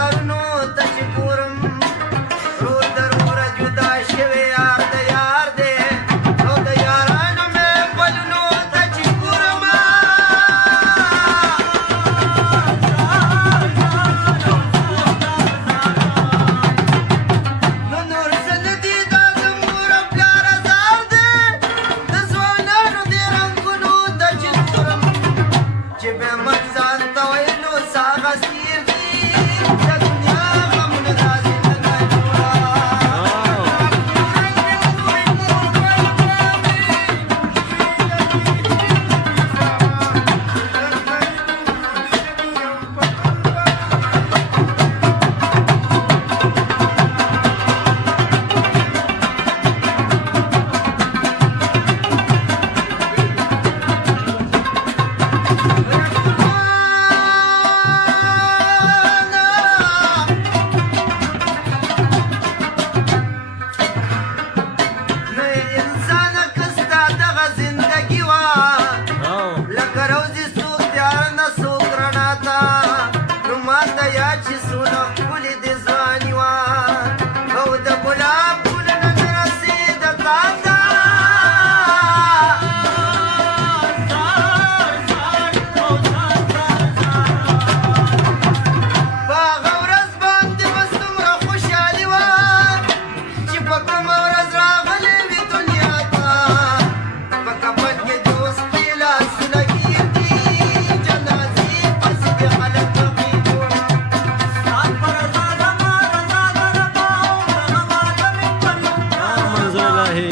کارونو ته چې ګورم رور در وره جدا شوی یار د یار دی او د یارانو مې پلونو ته چې ګورم نو نور څه نه دي دا د مور او پلار ازار دی د ځوانانو دې رنګونو ته چې ګورم چې بیا من ځان ته ویلو ساغه سیر دي د دنیا غمونه داسې نه ده جوړه نو انسانه که ستا دغه زندګي وه لکه روزي څوک تیاره نه څوک رڼا ته نو ماته یاد چې څونه ښکلې دې ځواني وه او د ګلاب ګلونه مې رسېده تا ته په هغه ورځ باندې بس دومره خوشحالي وه چې په کومه ورځ راغلې وي دنیا ته په کفن کې د اوسپنې لاسونه ګیر دي جنازې پسې دې خلک غمي جوړ منظور الهي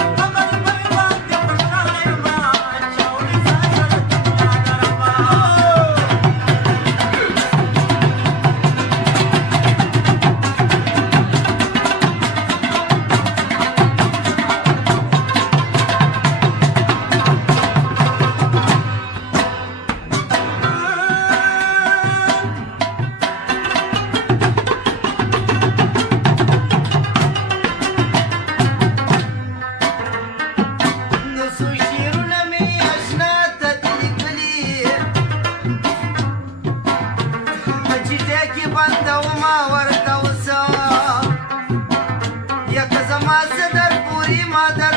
نو څو شعرونه مې اشنا ته دي لیکلي چې ټکي بندومه ورته اوسه یکه زما څه در پورې ما در